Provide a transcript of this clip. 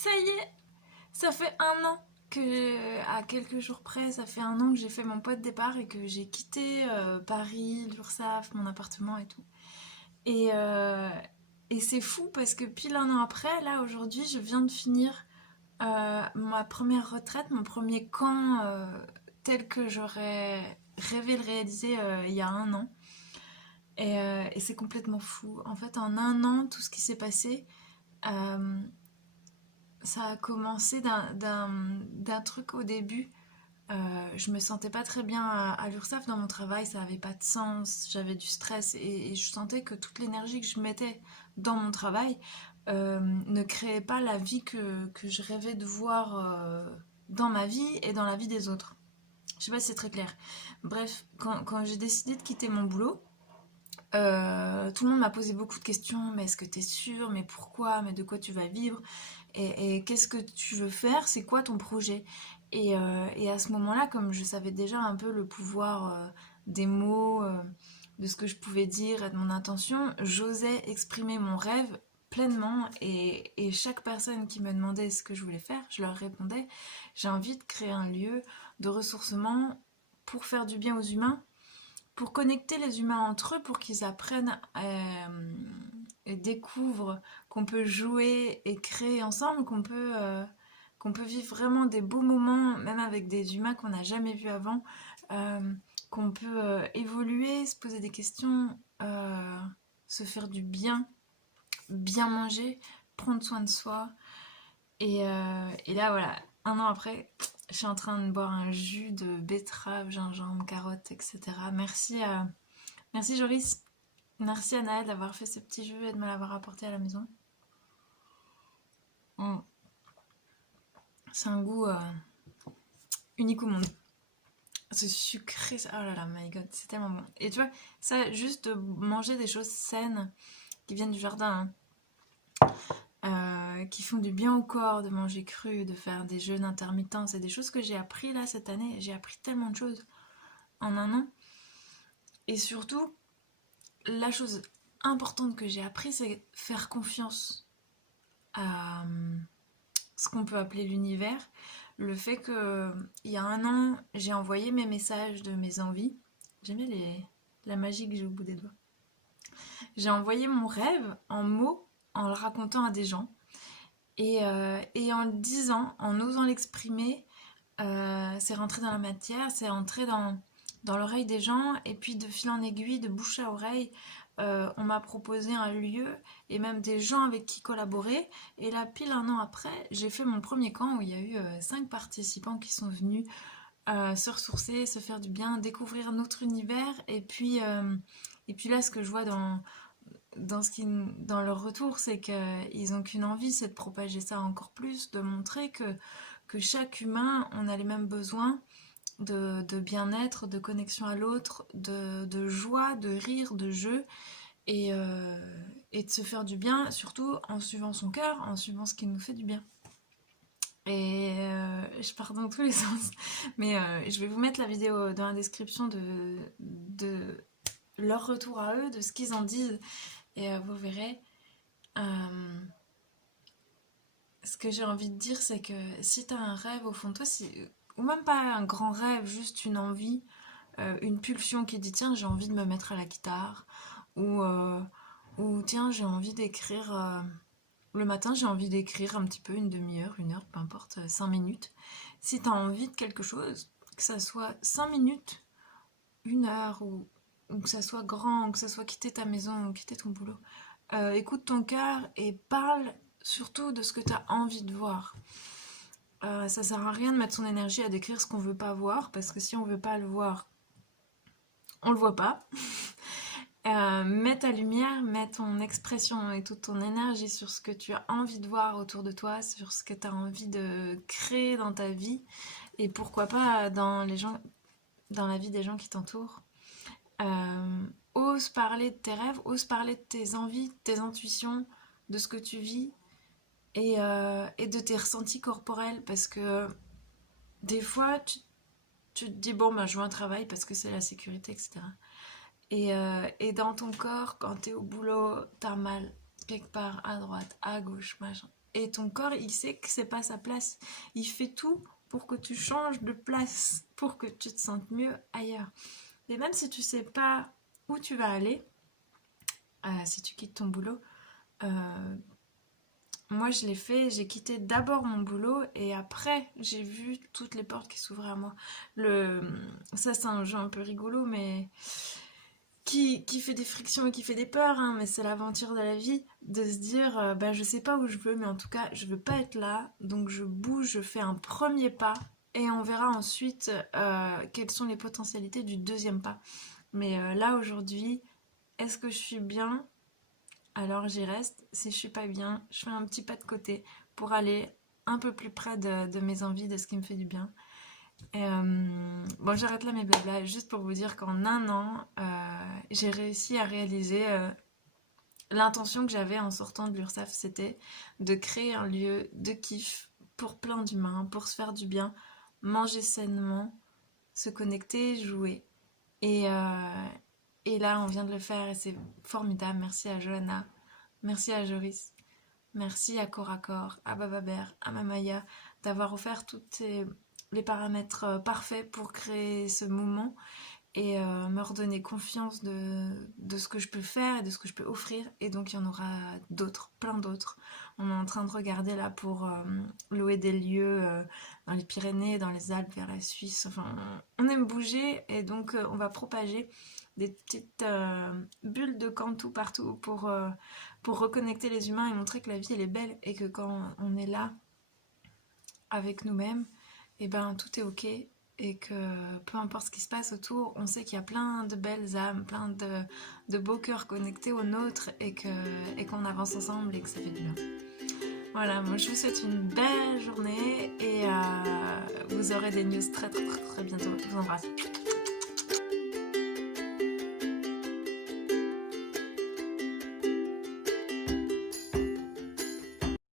Ça y est, ça fait un an à quelques jours près, ça fait un an que j'ai fait mon pot de départ et que j'ai quitté Paris, l'URSSAF, mon appartement et tout. Et, euh, et c'est fou parce que pile un an après, là aujourd'hui, je viens de finir ma première retraite, mon premier camp tel que j'aurais rêvé le réaliser il y a un an. Et c'est complètement fou. En fait, en un an, tout ce qui s'est passé, euh, ça a commencé d'un truc au début. Je me sentais pas très bien à l'URSSAF dans mon travail, ça avait pas de sens, j'avais du stress et je sentais que toute l'énergie que je mettais dans mon travail ne créait pas la vie que je rêvais de voir dans ma vie et dans la vie des autres. Je sais pas si c'est très clair. Bref, quand j'ai décidé de quitter mon boulot, tout le monde m'a posé beaucoup de questions. Mais est-ce que t'es sûre? Mais pourquoi? Mais de quoi tu vas vivre? Et qu'est-ce que tu veux faire? C'est quoi ton projet? Et à ce moment-là, comme je savais déjà un peu le pouvoir des mots, de ce que je pouvais dire et de mon intention, j'osais exprimer mon rêve pleinement. Et chaque personne qui me demandait ce que je voulais faire, je leur répondais, j'ai envie de créer un lieu de ressourcement pour faire du bien aux humains, pour connecter les humains entre eux, pour qu'ils apprennent et découvrent qu'on peut jouer et créer ensemble, qu'on peut vivre vraiment des beaux moments, même avec des humains qu'on n'a jamais vus avant, euh, qu'on peut évoluer, se poser des questions, se faire du bien, bien manger, prendre soin de soi. Et là, voilà, un an après, je suis en train de boire un jus de betterave, gingembre, carotte, etc. Merci Joris. Merci à Naël d'avoir fait ce petit jus et de me l'avoir apporté à la maison. Mm. C'est un goût unique au monde. C'est sucré, oh là là, my god, c'est tellement bon. Et tu vois, ça, juste de manger des choses saines qui viennent du jardin, qui font du bien au corps, de manger cru, de faire des jeûnes intermittents, c'est des choses que j'ai appris là cette année. J'ai appris tellement de choses en un an. Et surtout, la chose importante que j'ai appris, c'est faire confiance à ce qu'on peut appeler l'univers. Le fait que il y a un an, j'ai envoyé mes messages de mes envies. J'aime bien la magie que j'ai au bout des doigts. J'ai envoyé mon rêve en mots, en le racontant à des gens. Et en le disant, en osant l'exprimer, c'est rentré dans la matière, c'est rentré dans l'oreille des gens, et puis de fil en aiguille, de bouche à oreille, on m'a proposé un lieu et même des gens avec qui collaborer. Et là, pile un an après, j'ai fait mon premier camp où il y a eu 5 participants qui sont venus se ressourcer, se faire du bien, découvrir notre univers. Et puis là, ce que je vois dans leur retour, c'est qu'ils n'ont qu'une envie, c'est de propager ça encore plus, de montrer que chaque humain, on a les mêmes besoins de bien-être, de connexion à l'autre, de joie, de rire, de jeu, et, euh, et de se faire du bien, surtout en suivant son cœur, en suivant ce qui nous fait du bien. Je pars dans tous les sens, mais je vais vous mettre la vidéo dans la description de leur retour à eux, de ce qu'ils en disent, et vous verrez. Euh, Ce que j'ai envie de dire, c'est que si tu as un rêve au fond de toi, ou même pas un grand rêve, juste une envie, une pulsion qui dit tiens, j'ai envie de me mettre à la guitare, ou, euh, ou tiens, j'ai envie d'écrire, le matin, j'ai envie d'écrire un petit peu, une demi-heure, une heure, peu importe, 5 minutes. Si tu as envie de quelque chose, que ça soit 5 minutes, une heure, ou que ça soit grand, ou que ça soit quitter ta maison, ou quitter ton boulot, écoute ton cœur et parle surtout de ce que tu as envie de voir. Ça sert à rien de mettre son énergie à décrire ce qu'on veut pas voir, parce que si on veut pas le voir, on le voit pas. Mets ta lumière, mets ton expression et toute ton énergie sur ce que tu as envie de voir autour de toi, sur ce que tu as envie de créer dans ta vie, et pourquoi pas dans la vie des gens qui t'entourent. Ose parler de tes rêves, ose parler de tes envies, de tes intuitions, de ce que tu vis, et de tes ressentis corporels, parce que des fois tu te dis bon ben je veux un travail parce que c'est la sécurité, etc. Et dans ton corps, quand t'es au boulot, t'as mal, quelque part à droite, à gauche, machin. Et ton corps, il sait que c'est pas sa place. Il fait tout pour que tu changes de place, pour que tu te sentes mieux ailleurs. Et même si tu sais pas où tu vas aller, si tu quittes ton boulot, moi je l'ai fait, j'ai quitté d'abord mon boulot et après j'ai vu toutes les portes qui s'ouvraient à moi. Ça c'est un jeu un peu rigolo mais qui fait des frictions et qui fait des peurs, hein, mais c'est l'aventure de la vie, de se dire, bah, je sais pas où je veux, mais en tout cas, je veux pas être là, donc je bouge, je fais un premier pas, et on verra ensuite quelles sont les potentialités du deuxième pas. Mais là, aujourd'hui, est-ce que je suis bien? Alors j'y reste. Si je suis pas bien, je fais un petit pas de côté pour aller un peu plus près de mes envies, de ce qui me fait du bien. Bon, j'arrête là mes blabla, juste pour vous dire qu'en un an, j'ai réussi à réaliser l'intention que j'avais en sortant de l'URSSAF, c'était de créer un lieu de kiff pour plein d'humains, pour se faire du bien, manger sainement, se connecter, jouer. Et, euh, et là, on vient de le faire et c'est formidable. Merci à Johanna, merci à Joris, merci à Corps, à Bababer, à Mamaya d'avoir offert tous les paramètres parfaits pour créer ce moment et me redonner confiance de ce que je peux faire et de ce que je peux offrir. Et donc il y en aura d'autres, plein d'autres. On est en train de regarder là pour louer des lieux dans les Pyrénées, dans les Alpes, vers la Suisse. Enfin, on aime bouger et donc on va propager des petites bulles de Cantu partout pour reconnecter les humains et montrer que la vie elle est belle et que quand on est là avec nous-mêmes, et ben tout est ok et que peu importe ce qui se passe autour, on sait qu'il y a plein de belles âmes, plein de beaux cœurs connectés aux nôtres et qu'on avance ensemble et que ça fait du bien. Voilà, moi je vous souhaite une belle journée et vous aurez des news très très très, très bientôt. Je vous embrasse.